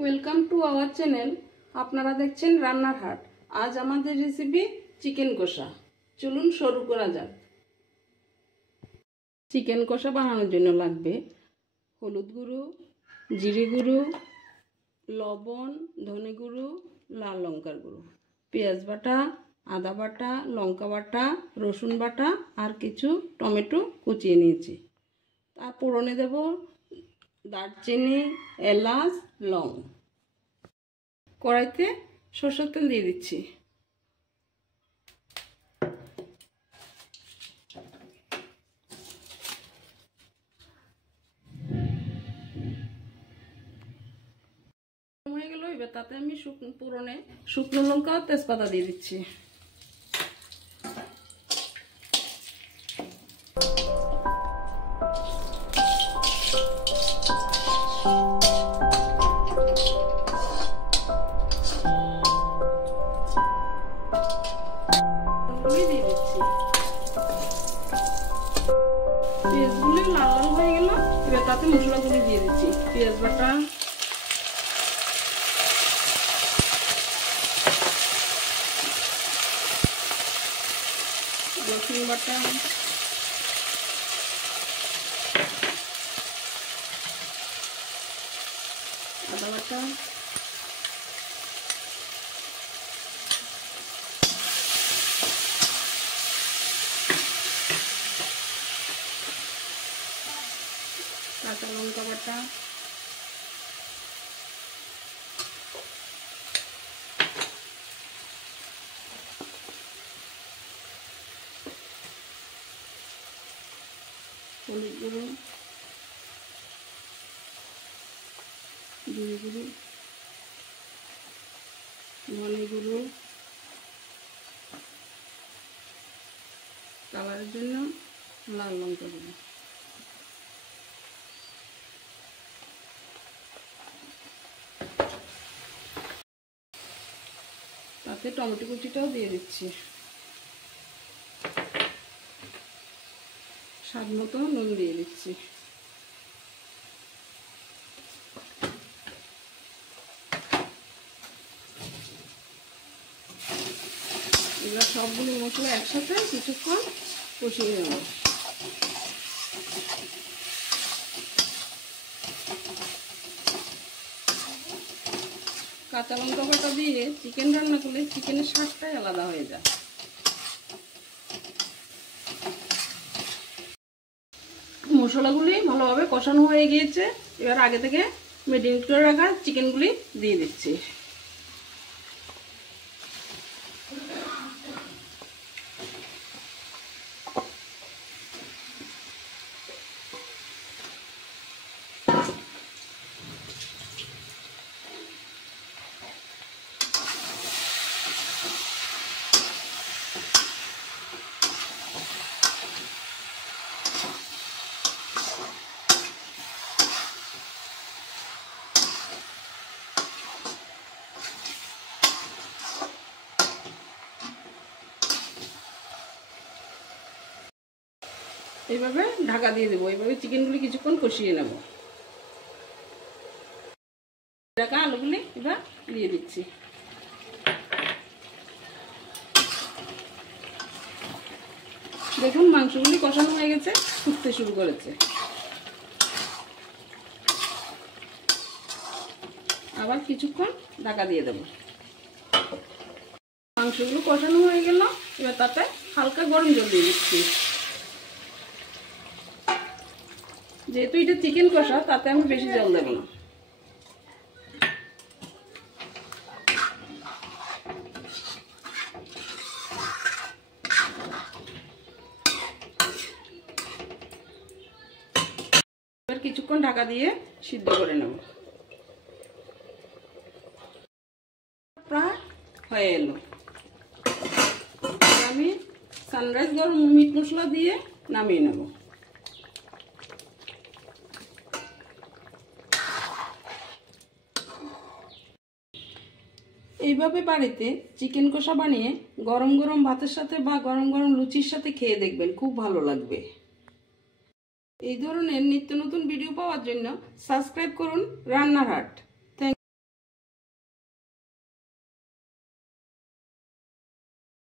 Welcome to our channel. আপনারা দেখছেন রান্নার হাট। আজ আমাদের রেসিপি চিকেন কষা। চলুন শুরু করা যাক। চিকেন কষা বানানোর জন্য লাগবে হলুদ গুঁড়ো, জিরে গুঁড়ো, লবণ, ধনে গুঁড়ো, লাল লঙ্কার গুঁড়ো, পেঁয়াজ বাটা, আদা বাটা, লঙ্কা বাটা, রসুন বাটা আর কিছু টমেটো কুচিয়ে নিয়েছি। তার ফোড়নে দেব দারচিনি, এলাচ, লং। কড়াইতে সরষের তেল দিয়ে দিচ্ছি। হয়ে গেল, এবার তাতে আমি ফোড়নে শুকনো লঙ্কা আর তেজপাতা দিয়ে দিচ্ছি। পেঁয়াজগুলি লাল লাল হয়ে গেল, এবার তাতে মশলাগুলি দিয়ে দিচ্ছি। পেঁয়াজ বাটা, রসুন বাটা, আদা বাটা, কাঁচা লঙ্কা বাটা, হলুদ গুঁড়ো, জিরে গুঁড়ো, ধনে গুঁড়ো, কালারের জন্য লাল লঙ্কা গুঁড়ো। তাতে টমেটো কুচিটাও দিয়ে দিচ্ছি। স্বাদ মতো নুন দিয়ে দিচ্ছি। এবার সবগুলো মশলা একসাথে কিছুক্ষণ কষিয়ে নেব। কাঁচা লঙ্কা বাটা দিয়ে চিকেন রান্না করলে চিকেনের স্বাদটাই আলাদা হয়ে যায়। মশলাগুলি ভালোভাবে কষানো হয়ে গিয়েছে। এবার আগে থেকে মেরিনেট করে রাখা চিকেনগুলি দিয়ে দিচ্ছি। এইভাবে ঢাকা দিয়ে দেবো। এইভাবে চিকেনগুলি কিছুক্ষণ কষিয়ে নেব। ঢাকা আলুগুলি এবার দিয়ে দিচ্ছি। দেখুন মাংসগুলি কষানো হয়ে গেছে, ফুটতে শুরু করেছে। আবার কিছুক্ষণ ঢাকা দিয়ে দেব। মাংসগুলো কষানো হয়ে গেল, এবার তাতে হালকা গরম জল দিয়ে দিচ্ছি। যেহেতু এটা চিকেন কষা, তাতে আমি বেশি জল দেব না। এবার কিছুক্ষণ ঢাকা দিয়ে সিদ্ধ করে নেব। প্রায় হয়ে এলো। আমি সানরাইজ গরম মিট মশলা দিয়ে নামিয়ে নেব। এইভাবে বাড়িতে চিকেন কষা বানিয়ে গরম গরম ভাতের সাথে বা গরম গরম লুচির সাথে খেয়ে দেখবেন, খুব ভালো লাগবে। এই ধরনের নিত্য নতুন ভিডিও পাওয়ার জন্য সাবস্ক্রাইব করুন রান্নার হাট।